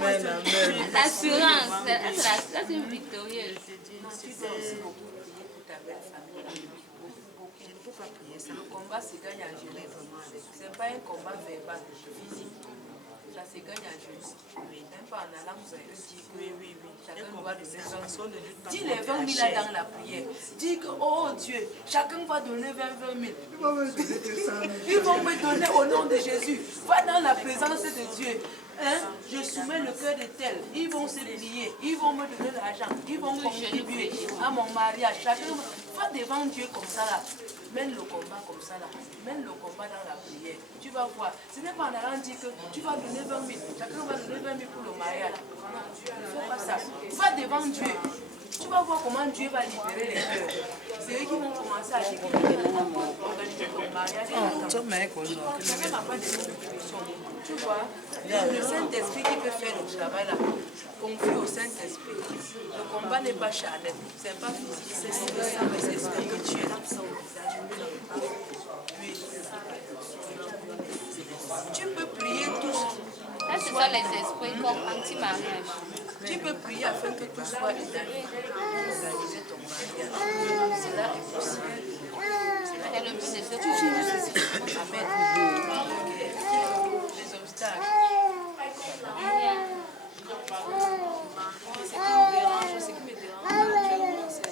Amen, amen. L'assurance, c'est une victorieuse. Tu dois aussi beaucoup prier pour ta belle famille. Je ne peux pas prier. C'est un combat se gagne à gérer vraiment avec. Ce n'est pas un combat verbal, physique. Ça se gagne à gérer. Même pas en allant vous avez dit oui. Chacun doit donner 20 000. Dis les 20 000 là dans la prière. Dis que, oh Dieu, chacun va donner 20 000. Ils vont me donner au nom de Jésus. Va dans la présence de Dieu. Hein? Je soumets le cœur de tel. Ils vont se plier. Ils vont me donner de l'argent. Ils vont contribuer à mon mariage. Chacun va devant Dieu comme ça là. Mène le combat comme ça là. Mène le combat dans la prière. Tu vas voir. Ce n'est pas en allant dire que tu vas donner 20 000. Chacun va donner 20 000 pour le mariage. Non, il ne faut pas ça. Va devant Dieu. Tu vas voir comment Dieu va libérer les cœurs. C'est eux qui vont commencer à dire qu'ils vont organiser ton mariage. Chacun n'a pas de solution. Tu vois, le Saint-Esprit qui peut faire le travail là, confie au Saint-Esprit. Le combat n'est pas charnel, c'est pas physique, c'est spirituel. Oui. Tu peux prier tous. Ça, ce sont les esprits comme anti-mariage. Tu peux prier afin que tout soit établi. Organiser ton mariage. Cela est possible. C'est le but de ce combat. Amen. Les obstacles. Ce qui me dérange actuellement, c'est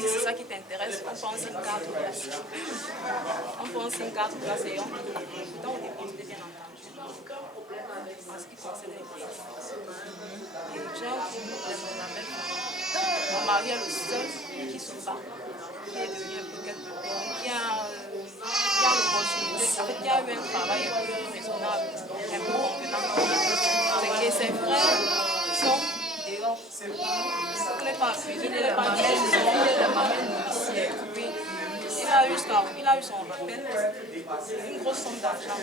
c'est ça qui t'intéresse, on pense une carte place. On pense une carte place et on dépose bien entendu. En ce qui concerne les pays. Mon mari est le seul qui se bat, qui est devenu un peu quelque chose, qui a l'opportunité, en fait, qui a eu un travail un peu raisonnable, un peu convenant. C'est que ses frères sont dehors. On n'est pas accusé, on n'est pas la maman nourricière. Il a eu son rappel, une grosse somme d'argent.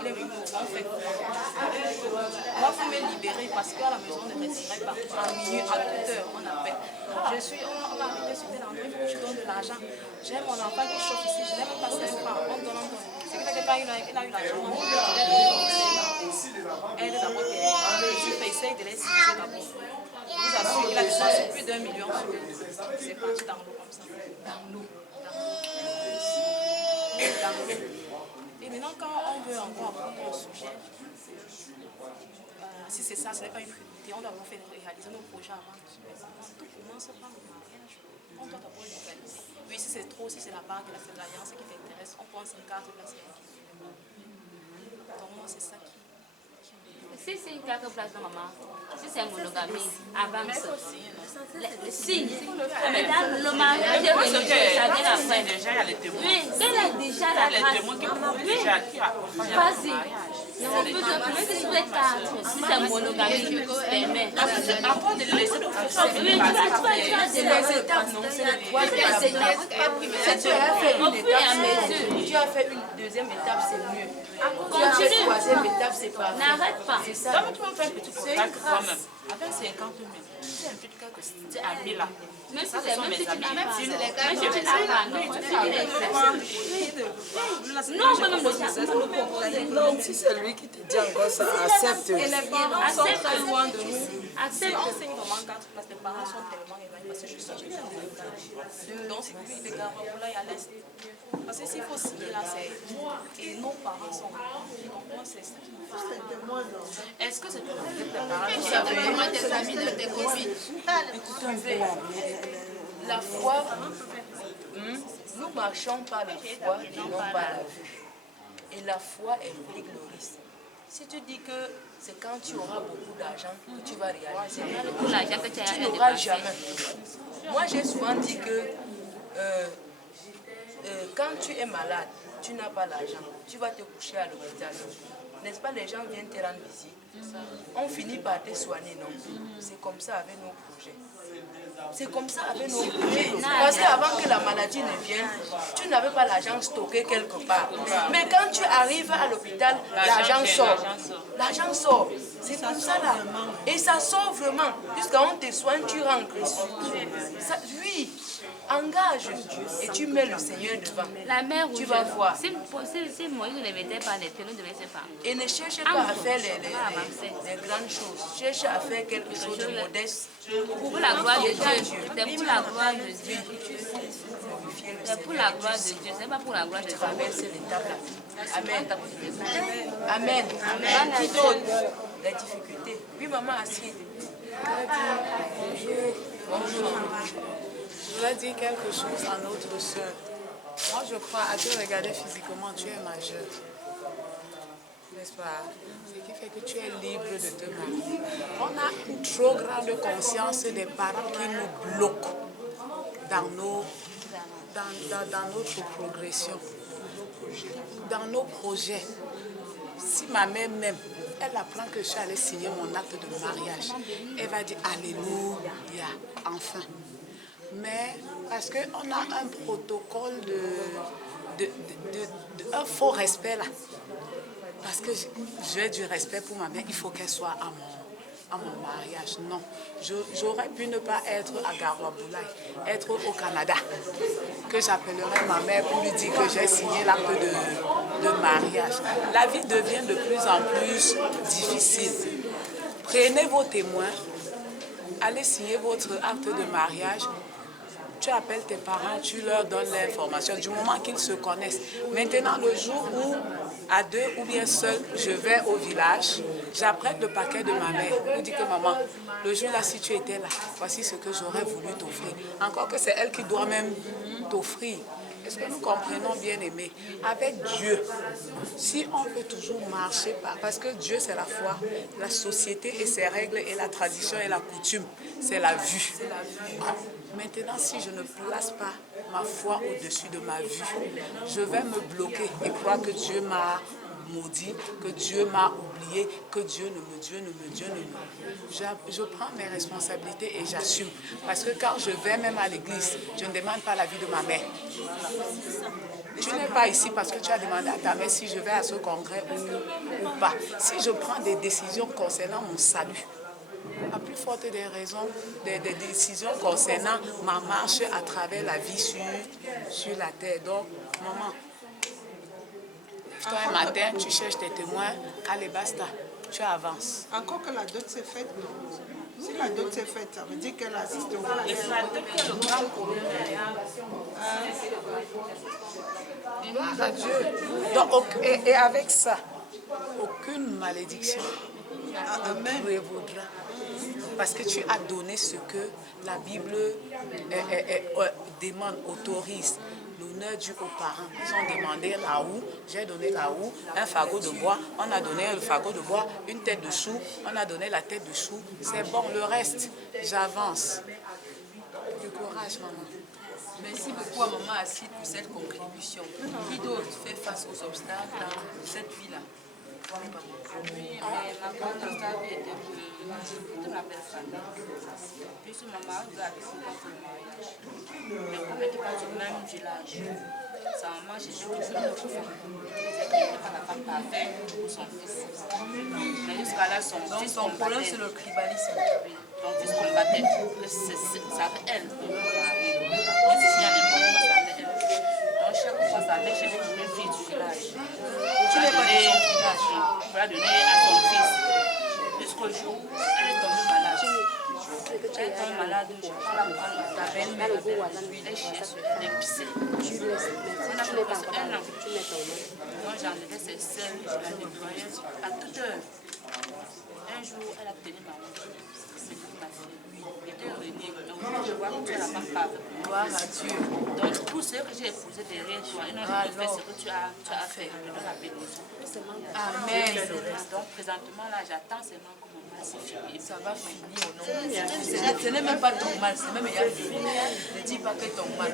Il est venu au grand fait. Moi, il faut me libérer parce qu'à la maison, on ne resterait pas. À minuit, à toute heure, on appelle. On va habiter sur tel endroit, il faut que je donne de l'argent. J'ai mon enfant qui chauffe ici, je n'ai même pas 5 francs. On donne. C'est que quand il a eu l'argent, on dit elle est d'abord je essaye de les citer d'abord. Je vous assure qu'il a dépensé plus d'1 million sur eux. C'est parti dans l'eau comme ça. Dans l'eau. Et maintenant, quand on veut encore apprendre un sujet, si c'est ça, ce n'est pas une priorité, on doit d'abord faire réaliser nos projets avant. Tout commence par le mariage. On doit d'abord les réaliser. Oui, si c'est trop, si c'est la banque, c'est l'alliance qui t'intéresse, on pense une carte place. Donc, moi, c'est ça qui. Si c'est une carte place de maman, si c'est monogamie, avance. Si, mesdames, le mariage est religieux, ça vient après. Oui, elle a déjà la grâce. Oui, vas-y. On peut donner sur les cartes, si c'est monogamie, tu permets. Avant de le laisser de faire Oui, tu vas C'est les étapes, non? C'est la troisième étape. Au fur et à mesure, tu as fait une deuxième étape, c'est mieux. Tu as fait une troisième étape, c'est pas. N'arrête pas. C'est ça. Donc, tu vas faire un petit contact toi-même. Avec 50 000, c'est un petit cas que tu as mis là. Même si Ça, ce c'est sont mes amis. même si Mais je vais la non, même le Non, si c'est lui qui te dit encore ça, accepte. Et les parents sont très loin de nous. accepte. Enseigne vraiment quatre parce que les parents sont tellement éloignés parce que je suis donc c'est plus les gars là à l'est. Parce que s'il faut signer là, c'est. Et nos parents sont. Donc moi, c'est ça qui me fait. Est-ce que c'est pour tes parents? Vous savez, comment tes amis de tes copines. La foi, nous marchons par la foi et non par la vue. Et la foi implique le risque. Si tu dis que c'est quand tu auras beaucoup d'argent que tu vas réaliser, tu n'auras jamais. Moi, j'ai souvent dit que quand tu es malade, tu n'as pas l'argent, tu vas te coucher à l'hôpital. N'est-ce pas, les gens viennent te rendre visite. On finit par te soigner, non? C'est comme ça avec nos projets. C'est comme ça avec nos projets. Parce qu'avant que la maladie ne vienne, tu n'avais pas l'argent stocké quelque part. Mais quand tu arrives à l'hôpital, l'argent sort. L'argent sort. C'est comme ça là. Et ça sort vraiment. Jusqu'à on te soigne, tu rentres. Ça, oui. Engage et tu mets le Seigneur devant. La mère tu vas voir. Si Moïse ne mettait pas les pieds, nous ne devait pas. Et ne cherche pas à faire les grandes choses. Cherche à faire quelque chose de modeste. Pour la gloire de Dieu. C'est pour la gloire de Dieu. C'est pour la gloire de Dieu. C'est pas pour la gloire de Dieu. Amen. Amen. Amen. Qui d'autre? La difficulté. Oui, maman, assise. Bonjour. Je voudrais dire quelque chose à notre soeur. Moi, je crois, à te regarder physiquement, tu es majeure. N'est-ce pas? Ce qui fait que tu es libre de te marier. On a une trop grande conscience des parents qui nous bloquent dans notre progression, dans nos projets. Si ma mère m'aime, elle apprend que je suis allée signer mon acte de mariage. Elle va dire Alléluia, enfin. Mais parce qu'on a un protocole un faux respect là. Parce que j'ai du respect pour ma mère, il faut qu'elle soit à mon mariage. Non, j'aurais pu ne pas être à Garoua-Boulaye, être au Canada, que j'appellerais ma mère pour lui dire que j'ai signé l'acte de mariage. La vie devient de plus en plus difficile. Prenez vos témoins, allez signer votre acte de mariage. Tu appelles tes parents, tu leur donnes l'information du moment qu'ils se connaissent. Maintenant, le jour où, à deux ou bien seul, je vais au village, j'apprête le paquet de ma mère. Je dis que maman, le jour-là, si tu étais là, voici ce que j'aurais voulu t'offrir. Encore que c'est elle qui doit même t'offrir. Est-ce que nous comprenons, bien aimé? Avec Dieu, si on peut toujours marcher, parce que Dieu c'est la foi, la société et ses règles et la tradition et la coutume, c'est la vue. Maintenant, si je ne place pas ma foi au-dessus de ma vue, je vais me bloquer et croire que Dieu m'a maudit, que Dieu m'a oublié, que Dieu ne me... Je prends mes responsabilités et j'assume. Parce que quand je vais même à l'église, je ne demande pas l'avis de ma mère. Tu n'es pas ici parce que tu as demandé à ta mère si je vais à ce congrès ou pas. Si je prends des décisions concernant mon salut, à plus forte des raisons, des décisions concernant ma marche à travers la vie sur la terre. Donc, maman, toi un matin, tu cherches tes témoins, allez basta, tu avances. Encore que la dot s'est faite, non? Si la dot s'est faite, ça veut dire qu'elle assiste au mariage. Gloire à Dieu. Donc, et avec ça, aucune malédiction ne prévaudra. Parce que tu as donné ce que la Bible demande, autorise. L'honneur dû aux parents. Ils ont demandé la houe, j'ai donné la houe, un fagot de bois, on a donné le fagot de bois, une tête de chou, on a donné la tête de chou. C'est bon, le reste, j'avance. Du courage, maman. Merci beaucoup à maman Asside pour cette contribution. Qui d'autre fait face aux obstacles dans cette vie-là? Oui, mais ma grande obstacle était que ma belle famille. Puis ce maman doit accepter le mariage. Mais comme elle n'était pas du même village, sa maman cherchait toujours une autre femme. Elle n'était pas la femme parfaite pour son fils. Mais jusqu'à là, son fils Son problème, c'est le tribalisme. Oui, son fils combattait que ça avait elle. Même si il y a des problèmes, ça avait elle. Donc chaque fois, ça avait cherché une fille du village. Tu n'es pas de son village. Pour la donner à son fils. Jusqu'au jour où elle est tombée malade. Elle est tombée malade, je prends la prendre ta belle-mère. Elle cherche, elle est pissée. On a fait passer un an. Donc j'enlevais ses selles, je la nettoyais à toute heure. Un jour, elle a tenu ma main. C'est pour ma fille. J'étais réunie. Donc je vois que tu es la femme parfaite. Gloire à Dieu. Donc tout ce que j'ai épousé derrière toi, ils n'ont jamais fait ce que tu as fait. Je donne la bénédiction. Amen. Donc présentement là, j'attends seulement que mon mal se finisse. Ça va finir au nom de Jésus. Ce n'est même pas ton mal, c'est même déjà fini. Ne dis pas que ton mal,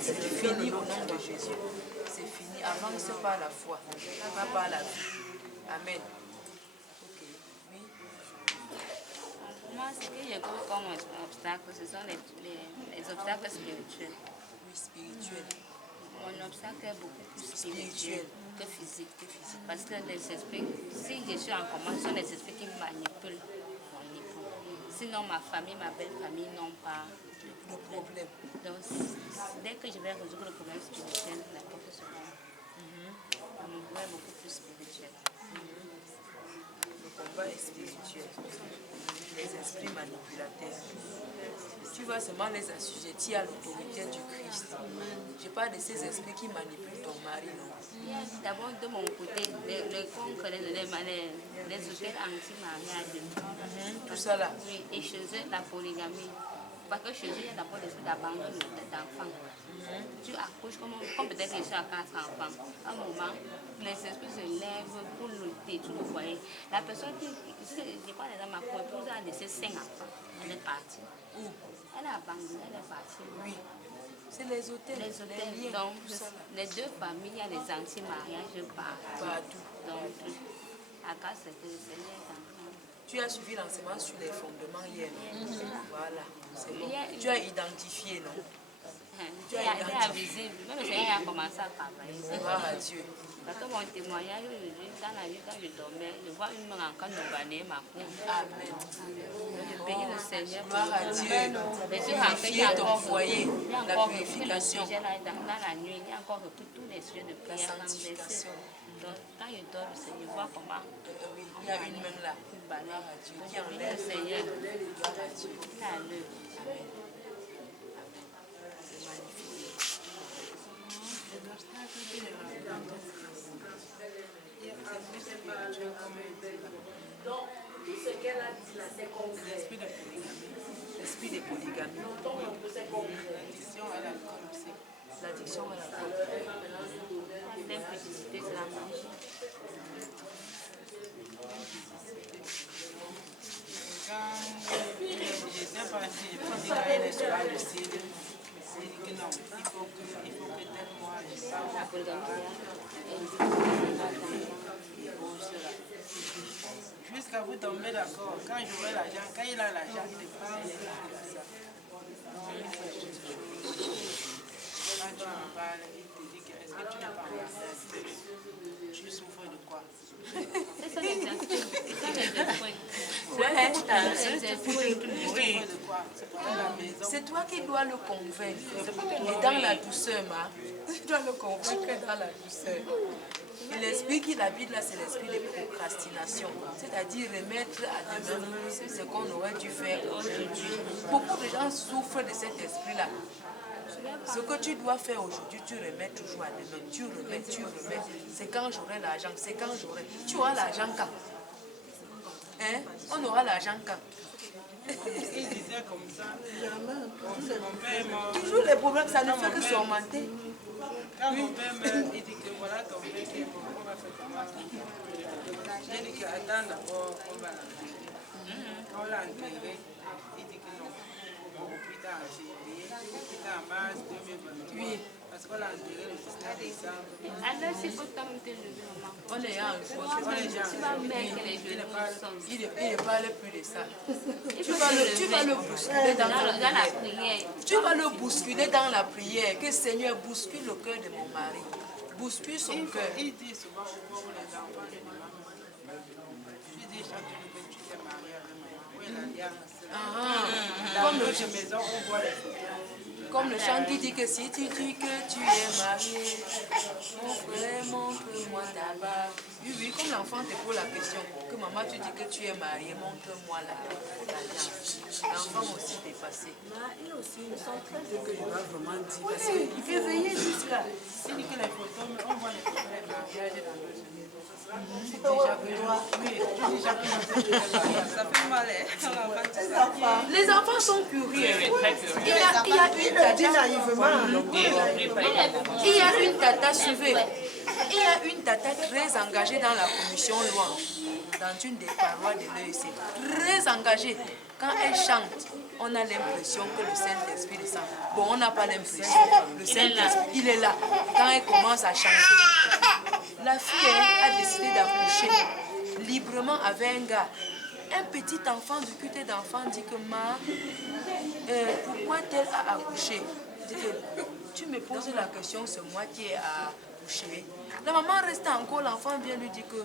c'est fini au nom de Jésus. C'est fini. Avance par la foi, pas par la vie. Amen. Ok. Oui. Moi, ce que je trouve comme obstacle, ce sont les obstacles spirituels. Oui, spirituel. Mon obstacle est beaucoup plus spirituel que physique. Parce que les esprits, si je suis en coma, ce sont les esprits qui manipulent mon époux. Sinon, ma famille, ma belle famille n'ont pas Le problème. Donc, dès que je vais résoudre le problème spirituel, la porte se ferme. Mon problème est beaucoup plus spirituel. Le combat est spirituel. Les esprits manipulateurs. Tu vas seulement les assujettir à l'autorité du Christ. Je parle de ces esprits qui manipulent ton mari, non? D'abord, de mon côté, le concre, les hôtels anti-mariage. Tout ça là. Oui, et chez eux, la polygamie. Parce que chez eux, il y a d'abord des trucs d'abandon d'enfants. Tu accouches comme peut-être que je suis à 4 enfants. À un moment, les esprits se lèvent pour lutter, tu le voyais. La personne qui, je crois, ma épouse a laissé 5 enfants. Elle est partie. Où? Elle a abandonné, elle est partie. Oui. C'est les hôtels. Les hôtels, liens, donc, tout ça là. les deux familles, il y a les anti-mariages partout. Partout. Donc, à grâce que le Seigneur est en train. Tu as suivi l'enseignement sur les fondements hier. Voilà, c'est bon. Hier, Tu as identifié, non? Tu as été invisible. Même le Seigneur a commencé à travailler. Gloire à Dieu. Parce que mon témoignage aujourd'hui, dans la nuit, quand je dormais, je vois une main en train de balayer ma cour. Amen. Je bénis le Seigneur. Gloire à Dieu. Mais je rentre, il y a Purifier ton encore foyer, il y a la encore purification. le sujet là, dans la nuit, il y a encore repris tous les sujets de prière renversés. sanctification. Donc, quand je dors, je vois comment Oui, il y a une main là. il Gloire à Dieu. Donc, Qui je bénis enlève. le Seigneur. Gloire à Dieu. Il a l'œuvre. Amen. C'est magnifique. L'esprit de polygamie. L'addiction à l'alcool. L'impudicité, c'est la magie. J'étais partie, je pense qu'il y a sur le site. Il dit que non, il faut que tel mois, je parle. La polygamie, Jusqu'à vous tomber d'accord. Quand j'aurai l'argent, quand il a l'argent, il ne parle de ça. Quand tu me parles, il te dit que est-ce que tu n'as pas envie? Tu souffres de quoi? c'est ça les esprits. C'est ça les esprits. Oui, de quoi? C'est pour aller à la maison. C'est toi qui dois le convaincre. Et dans la douceur, tu dois le convaincre dans la douceur. Et l'esprit qui l'habite là, c'est l'esprit de procrastination. C'est-à-dire remettre à demain ce qu'on aurait dû faire aujourd'hui. Beaucoup de gens souffrent de cet esprit-là. Ce que tu dois faire aujourd'hui, tu remets toujours à demain. Tu remets. C'est quand j'aurai l'argent, c'est quand j'aurai. Tu auras l'argent quand? Hein? On aura l'argent quand? Il disait comme ça, mon père est mort. Toujours les problèmes, ça ne fait que s'augmenter. Quand mon père meurt, il dit que voilà ton père qui est mort, on va faire comment? J'ai dit qu'attends d'abord, on va l'enterrer. Quand on l'a enterré, il dit que non, plus tard en février, plus tard en mars 2028. Oui. Parce qu'on l'a enterré le 19 décembre. Alors, s'il faut quand même te lever, maman. On est en Tu vas mettre les genoux au sol. Il ne parle plus de ça. Il Tu faut vas te le lever. bousculer dans la Dans la prière. prière. Tu vas le bousculer dans la prière. Que Seigneur bouscule le cœur de mon mari. Bouscule son cœur. Il dit souvent au pauvre les enfants, je dis maman, je dis chaque jour que tu t'es marié avec maman. Où est l'alliance? Dans notre maison, on voit les photos. Comme le chant qui dit que si tu dis que tu es marié, mon frère, montre-moi ta barbe. Oui, comme l'enfant te pose la question, que maman, tu dis que tu es marié, montre-moi l'alliance. L'enfant aussi dépassé. Il aussi une centrale que je dois vraiment dire. Parce qu'il fait veiller jusqu'à. Il dit que les photos, on voit les photos des mariages dans notre maison. Ça fait mal, hein? Les enfants sont curieux. Il y a une tata, suivez. Il y a une tata très engagée dans la commission louange, dans une des parois de l'EEC. Très engagée. Quand elle chante, on a l'impression que le Saint-Esprit descend. Bon, on n'a pas l'impression. Le Saint-Esprit, il est là. Quand elle commence à chanter, la fille a décidé d'accoucher librement avec un gars. un petit enfant du culte d'enfant dit que pourquoi tel a accouché? Dit que tu me poses la question, c'est moi qui ai accouché. La maman reste encore, l'enfant vient lui dire que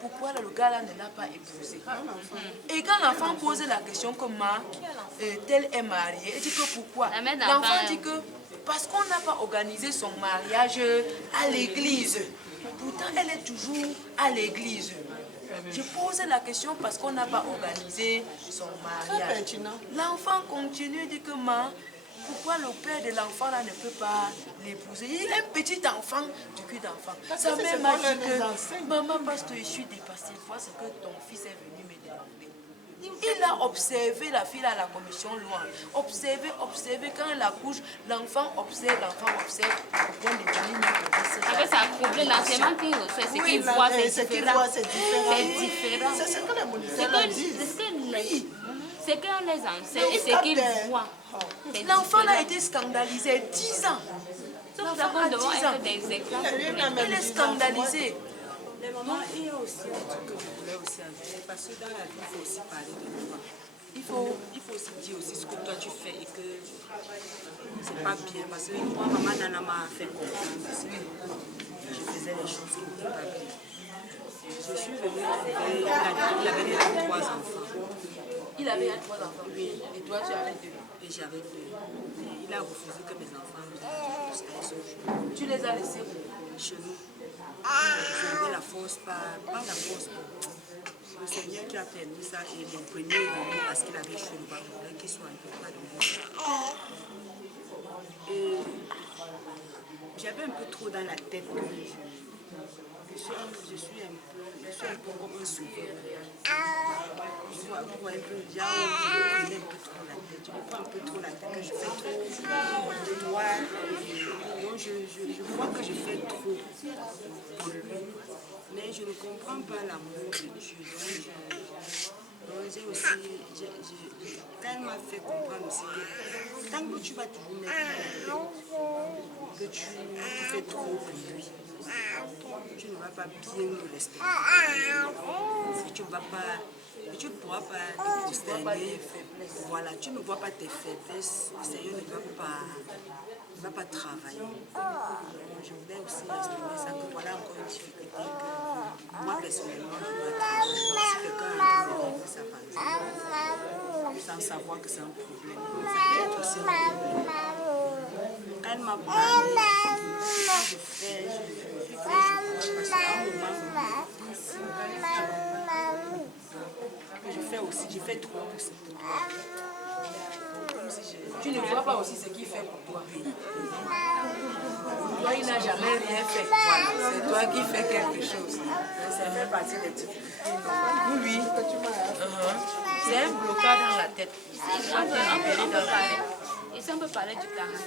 pourquoi le gars là ne l'a pas épousé? Et quand l'enfant pose la question que tel est marié, il dit que pourquoi? L'enfant dit que parce qu'on n'a pas organisé son mariage à l'église. Pourtant, elle est toujours à l'église. Je pose la question parce qu'on n'a pas organisé son mariage. L'enfant continue, dit que pourquoi le père de l'enfant là ne peut pas l'épouser? Il est un petit enfant du cul d'enfant. Sa mère m'a dit que maman, parce que je suis dépassée, vois ce que ton fils est venu me demander. Il a observé la fille à la commission loin. Observé, quand elle accouche, l'enfant observe. Avec sa problème, l'enseignement qu'il reçoit, ce qu'il voit, c'est différent. C'est ce que les moniteurs disent. C'est qu'on les enseigne et ce qu'ils voient. L'enfant a été scandalisé 10 ans. L'enfant a 10 ans. Il est scandalisé. Les mamans, il y a aussi un truc que je voulais aussi ajouter, parce que dans la vie, il faut aussi parler de l'enfant. Il faut aussi dire aussi ce que toi tu fais et que c'est pas bien. Parce que moi, maman Nana m'a fait comprendre aussi que je faisais les choses qui n'étaient pas bien. Je suis venue trouver, il avait déjà 3 enfants. Il avait 3 enfants, oui. Et toi, tu avais 2. Et j'avais 2. Et il a refusé que mes enfants viennent. Tu les as laissés chez nous. J'avais la force, pas la force. Le Seigneur qui a permis ça et mon premier est venu parce qu'il avait chaud le bas, qu'il soit un peu près de moi. Et j'avais un peu trop dans la tête que je suis un peu comme un sauveur. Je me prenais un peu trop la tête. Je me prends un peu trop la tête, que je fais trop de droit. Donc je vois que je fais trop pour lui. Mais je ne comprends pas l'amour de Dieu. Donc j'ai aussi, quand elle m'a fait comprendre aussi que tant que tu vas toujours mettre que tu fais trop pour lui, tu ne vas pas bien le respecter. Tu ne pourras pas te prosterner. Voilà, tu ne vois pas tes faiblesses. Le Seigneur ne va pas travailler. Je voulais aussi exprimer ça, que voilà encore une difficulté que moi personnellement je dois travailler. Si quelqu'un a entendu ça par exemple, sans savoir que c'est un problème, ça peut être aussi un problème. Quand elle m'a parlé, je fais, parce qu'à un moment, je fais aussi, je fais trop pour ça. Tu ne vois pas aussi ce qu'il fait pour toi. Toi, il n'a jamais rien fait. Voilà. C'est toi qui fais quelque chose. Ça fait partie des difficultés. Pour lui, c'est un blocage dans la tête. Ici, on peut parler du caractère.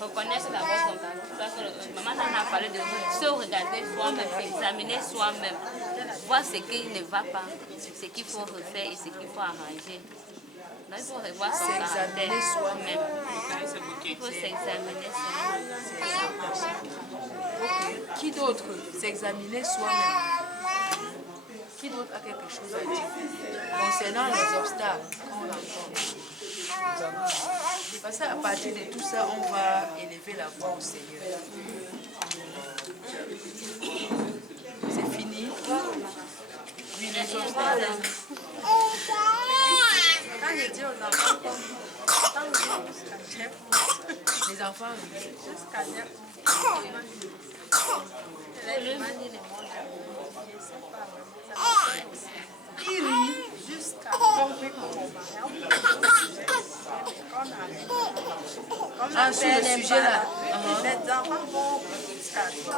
Reconnaître d'abord son caractère. Maman en a parlé de se regarder soi-même, examiner soi-même, voir ce qui ne va pas, ce qu'il faut refaire et ce qu'il faut arranger. Donc, il faut revoir son caractère soi-même. Il faut s'examiner soi-même. Qui d'autre? S'examiner soi-même. Qui d'autre a quelque chose à dire concernant les obstacles qu'on rencontre? Parce qu'à partir de tout ça, on va élever la voix au Seigneur. C'est fini? Oui, les obstacles. Quand je dis aux enfants, Les enfants, jusqu'à dire, les manies, les mots, c'est pas même. il rit. Jusqu'à compris qu'on Ah, sur le sujet là. les enfants vont jusqu'à toi,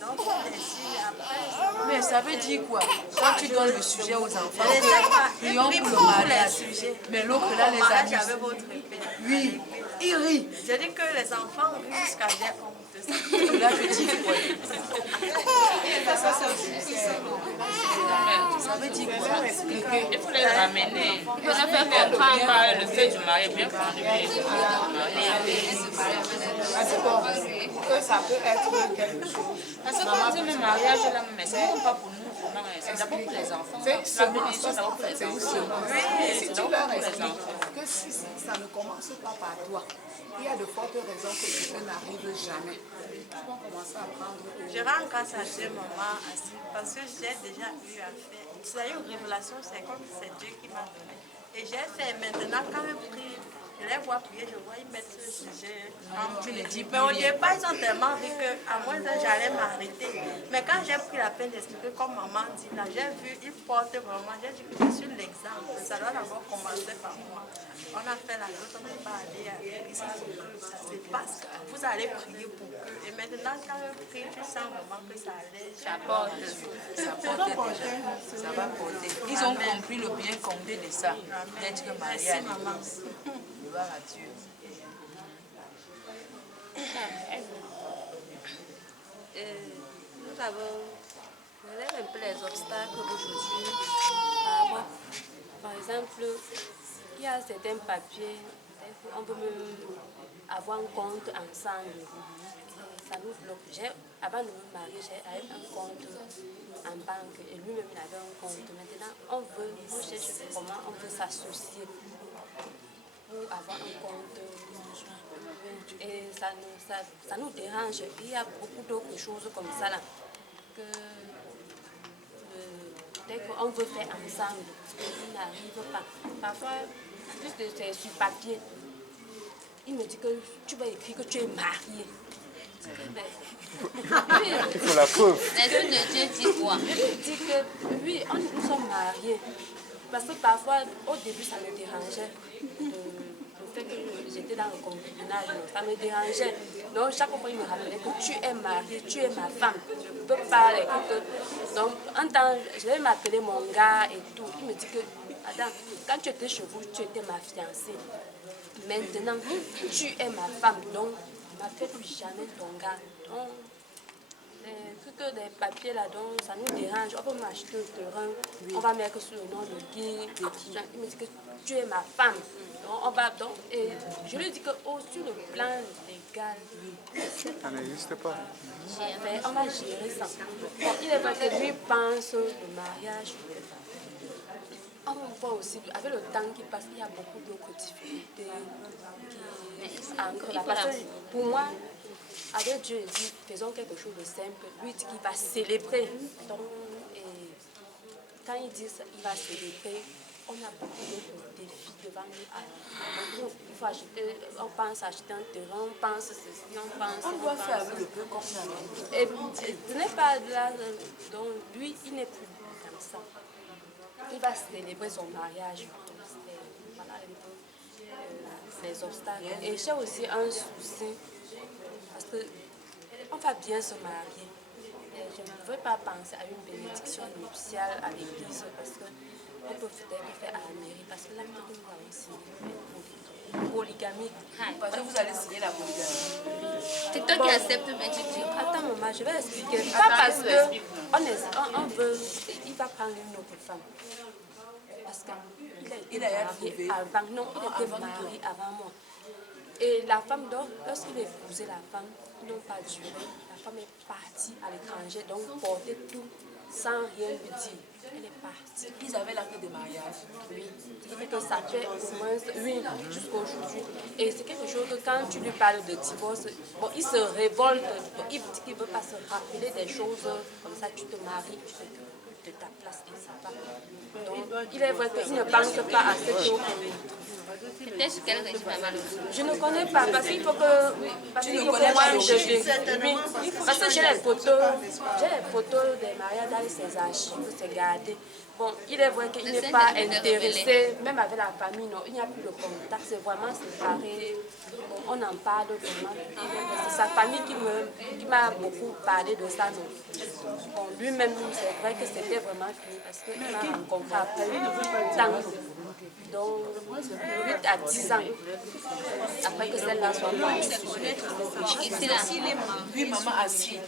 donc les signes après. Mais ça veut dire quoi? Quand tu donnes le sujet aux enfants, Je ne sais pas, prions ils pour le prient pour mariage. les sujets. Mais l'autre là les Mariage amuse. avec votre épée. Oui, il rit. Je dis que les enfants rient jusqu'à dire honte. Là, je dis quoi? Ça veut dire quoi? Il faut les ramener. Il faut les faire comprendre par le fait du mari bien prendre le mariage. ça peut être quelque chose. Parce que quand on dit mariage, là, mais c'est même pas pour nous, vraiment, c'est d'abord pour les enfants. C'est La bénédiction, d'abord pour les une enfants. semence. Oui, Si c'est tu d'abord leur pour les expliques enfants. que si ça ne commence pas par toi, il y a de fortes raisons que tu n'arrives jamais. Ils vont commencer à prendre. Je rends grâce à Dieu, maman, parce que j'ai déjà eu à faire. C'est une révélation, c'est comme c'est Dieu qui m'a donné. Et j'ai fait maintenant, quand je prie, je les vois prier, je vois ils mettent ce sujet en prière. Mais au départ, ils ont tellement vu qu'à moins j'allais m'arrêter. Mais quand j'ai pris la peine d'expliquer, comme maman dit là, j'ai vu, ils portent vraiment, j'ai dit que je suis l'exemple. Ça doit d'abord commencer par moi. On a fait la route, on n'est pas allé à l'église pour que ça se passe. Vous allez prier pour eux. Et maintenant, quand je prie, tu sens vraiment que ça allait. Ça porte, ça porte déjà. Ça va porter. Ils ont compris le bien fondé de ça. D'être marié à l'église. Gloire à Dieu. Nous avons un peu les obstacles aujourd'hui. Par exemple, il y a certains papiers, on peut même avoir un compte ensemble. Ça nous bloque. Avant de me marier, j'avais un compte en banque et lui-même il avait un compte. Maintenant, on cherche comment on peut s'associer pour avoir un compte. Et ça nous dérange. Il y a beaucoup d'autres choses comme ça là, que peut-être qu'on veut faire ensemble, on n'arrive pas. Parfois, plus de c'est sur papier, il me dit que tu vas écrire que tu es marié. Il faut la preuve. L'Esprit de Dieu dit quoi? Il dit que oui, nous sommes mariés. Parce que parfois, au début, ça me dérangeait. Le fait que j'étais dans le concubinage, ça me dérangeait. Donc, chaque fois, il me rappelait que tu es marié, tu es ma femme. Je ne peux pas l'écouter. Donc, un temps, je vais m'appeler mon gars et tout. Il me dit que, Adam, quand tu étais chez vous, tu étais ma fiancée. Maintenant, tu es ma femme. Donc, ne m'appelle plus jamais ton gars. Donc, que des papiers là, donc ça nous dérange. On peut m'acheter un terrain, on va mettre sur le nom de Guy. Il me dit que tu es ma femme. Donc, on va donc, et je lui dis que sur le plan légal, Ça n'existe pas. on va gérer ça. Bon, il est vrai que lui pense le mariage. On voit aussi, avec le temps qui passe, il y a beaucoup d'autres difficultés qui ancrent la personne. Pour moi, avec Dieu, il dit, faisons quelque chose de simple. Lui, il dit qu'il va célébrer. Donc, quand il dit ça, il va célébrer, on a beaucoup d'autres défis devant nous. Donc, il faut acheter, on pense acheter un terrain, on pense ceci, on pense... On doit faire avec le peu qu'on a. Et ce n'est pas là, donc lui, il n'est plus comme ça. Il va célébrer son mariage. Voilà un peu les obstacles. Et j'ai aussi un souci, parce qu'on va bien se marier. Et je ne veux pas penser à une bénédiction nuptiale à l'église, parce qu'on peut peut-être faire à la mairie, parce que là, nous avons signé une polygamie. Parce que vous allez signer la polygamie. C'est toi qui acceptes, mais tu dis. Attends, maman, je vais expliquer. Pas parce qu'on veut, il va prendre une autre femme. Parce qu'il a été marié avant. Non, il était marié avant moi. Et la femme, donc, lorsqu'il a épousé la femme, ils n'ont pas duré. La femme est partie à l'étranger, donc portait tout sans rien lui dire. Elle est partie. Ils avaient l'acte de mariage. Oui, ce qui fait que ça fait au moins, oui, jusqu'à aujourd'hui. Et c'est quelque chose que quand tu lui parles de divorce, bon, il se révolte. Il dit qu'il ne veut pas se rappeler des choses comme ça. Tu te maries, tu fais de ta place et ça va. Donc, il est vrai qu'il ne pense pas à cette chose. Peut-être sur quel régime maman? Je ne connais pas, parce qu'il faut que... Parce qu'il faut que moi, parce que j'ai les photos des mariages dans ses archives, c'est gardé. Bon, il est vrai qu'il n'est pas intéressé, même avec la famille, non, il n'y a plus de contact, c'est vraiment séparé. Bon, on en parle vraiment. C'est sa famille qui m'a beaucoup parlé de ça. Non. Bon, lui-même, c'est vrai que c'était vraiment fini, parce qu'il m'a rencontré après 8 ans. Donc, 8 à 10 ans. Après que celle-là soit morte. Ici, là. Oui, maman assis.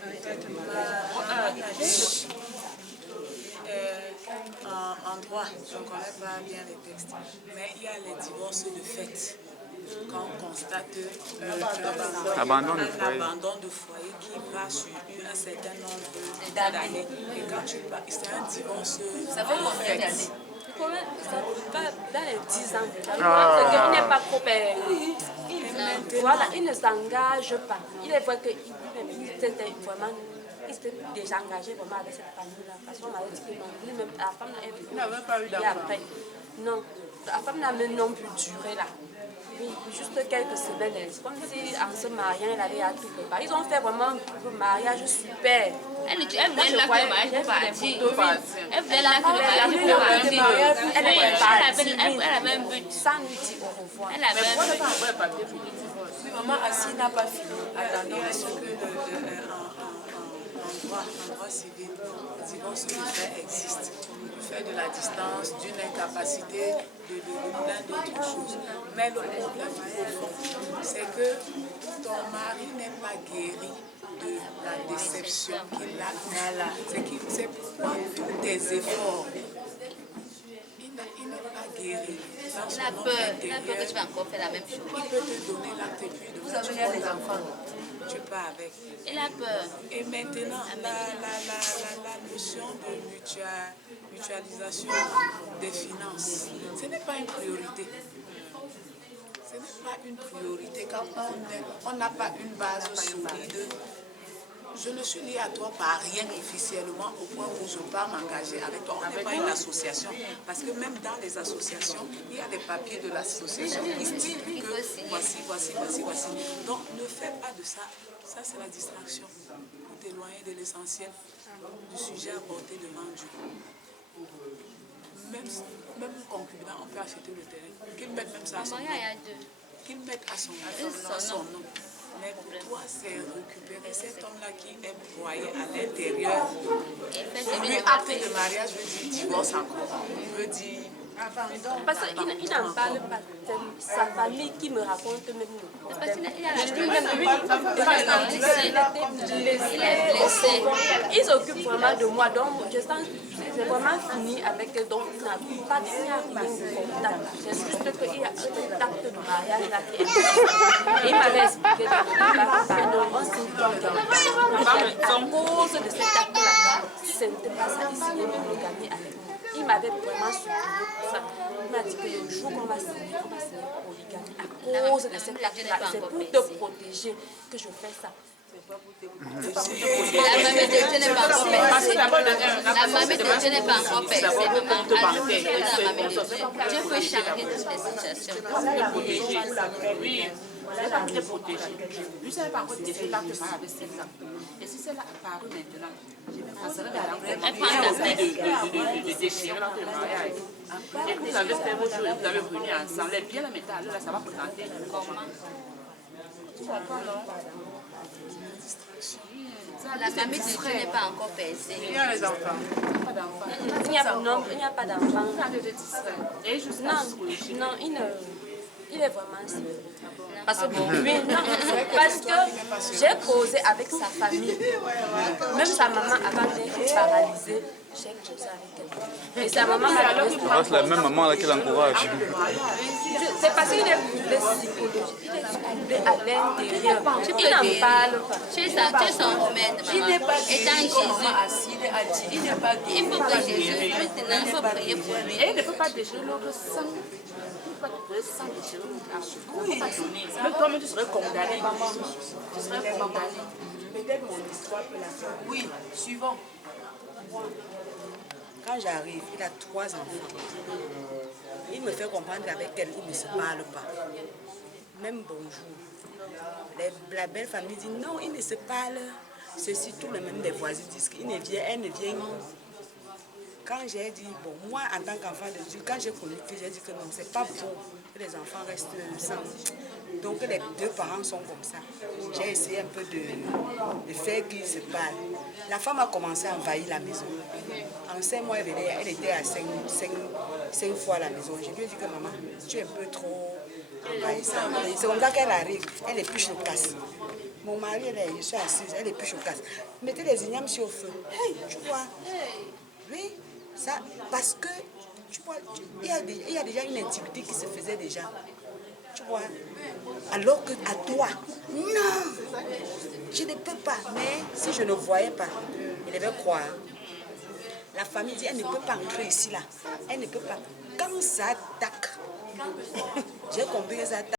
En droit, je ne connais pas bien les textes, mais il y a les divorces de fait. quand on constate Abandon de un foyer. abandon de foyer qui va sur un certain nombre d'années. Et quand tu parles, c'est un divorce. Ça fait combien d'années? Ça va dans les 10 ans déjà. Le problème, c'est qu'il n'est pas trop... Voilà, il ne s'engage pas. Il est vrai qu'il était vraiment... Il s'était déjà engagé vraiment avec cette famille-là. Parce qu'on m'avait dit que non, lui-même, la femme est venue. Il n'avait pas eu Et après, non, la femme n'a même non plus duré là. Oui, juste quelques semaines. C'est comme si en se mariant, elle allait à tout préparer. Ils ont fait vraiment un mariage super. Elle voulait la faire mariage pour partir. Elle voulait la faire mariage pour partir. Elle avait un but. Sans lui dire au revoir. Elle avait un but. Oui, maman Assis n'a pas fini. Attendez, Parce que en droit civil, le divorce du fait existe. Du fait de la distance, d'une incapacité, de plein d'autres choses. Mais le problème profond, c'est que ton mari n'est pas guéri de la déception qu'il a. C'est pourquoi tous tes efforts, il n'est pas guéri. Il a peur que tu vas encore faire la même chose. Il peut te donner l'acte et puis de vous avez des enfants. Tu pars avec. Il a peur. Et maintenant, la notion de mutualisation des finances, ce n'est pas une priorité. Ce n'est pas une priorité quand on n'a pas une base solide. Je ne suis liée à toi par rien officiellement au point où je ne peux pas m'engager avec toi. On n'est pas une association. Parce que même dans les associations, il y a des papiers de l'association qui stipulent que voici. Donc ne fais pas de ça. Ça, c'est la distraction. Pour t'éloigner de l'essentiel du sujet abordé devant Dieu. Même concubin, on peut acheter le terrain. Qu'il mette même ça à son nom. Qu'il mette à son nom. Mais pour toi, c'est récupérer cet homme-là qui est broyé à l'intérieur. Lui, acte de mariage veut dire divorce encore. Veut dire... Parce qu'il n'en parle pas. C'est sa famille qui me raconte même le problème. Ils s'occupent vraiment de moi. Donc, je sens que c'est vraiment fini avec eux. Donc, il n'y a rien de contact. C'est juste qu'il y a un acte de mariage là qui est important. Il m'avait expliqué que on s'est à cause de cet acte-là. Ce n'était pas ça ici, il monogamie avec moi. Il m'avait vraiment supplié pour ça. Il m'a dit que le jour qu'on va signer polygamie à cause de cet acte-là, c'est pour te protéger que je fais ça. La mamie de Dieu n'est pas encore percée. La mamie de Dieu n'est pas encore percée. Maman, Dieu peut changer toutes les situations. Oui. Elle va te protéger. Lui, ça va encore défier là que ça avait 16 ans. Et si c'est là apparu maintenant, ça serait de déchirer dans le mariage. Et puis vous avez fait vos choses, vous avez venu ensemble. Et bien la métal, là, ça va présenter comment. Tu comprends, non? La famille de Dieu n'est pas encore percée. Il y a les enfants. Il n'y a pas d'enfant. Non, il est vraiment sûr. Parce que, parce que j'ai causé avec sa famille. Même sa maman, avant d'être paralysée, j'ai causé avec elle. Et sa maman m'a dit... C'est la même maman là qui l'encourage. C'est parce qu'il est troublé psychologique. Il est troublé à l'intérieur. Il n'en parle pas. Tu es son remède, il maman. n'est pas Étant guéri comme maman Jésus, Assis, il n'est pas guéri. il faut que Jésus, maintenant, il faut prier pour lui. Et il ne peut pas déchirer l'autre sang. Il ne peut pas te sans déchirer l'autre. Mais toi-même, tu serais condamné. Tu serais condamné. Peut-être mon histoire peut la faire. Oui, suivant. Quand j'arrive, il a 3 enfants. Il me fait comprendre qu'avec elle, il ne se parle pas. Même bonjour. La belle famille dit non, il ne se parle. Ceci, tout le même des voisins disent qu'elle ne vient. Quand j'ai dit, bon, moi en tant qu'enfant de Dieu, quand j'ai connu que j'ai dit que non, c'est pas bon que les enfants restent sans. Donc les 2 parents sont comme ça. J'ai essayé un peu de faire qu'ils se parlent. La femme a commencé à envahir la maison. En 5 mois, elle était à 5 fois à la maison. Je lui ai dit que maman, tu es un peu trop envahissante. C'est comme ça qu'elle arrive, elle épluche le casse. Mon mari, je suis assise, elle épluche le casse. Mettez les ignames sur le feu. Hey, tu vois. Oui, ça, parce que, tu vois, il y a déjà une intimité qui se faisait déjà. Tu vois? Alors que à toi, non, je ne peux pas. Mais si je ne voyais pas, il devait croire. La famille dit, elle ne peut pas entrer ici, là. Elle ne peut pas. Quand ça attaque, j'ai compris que ça attaque.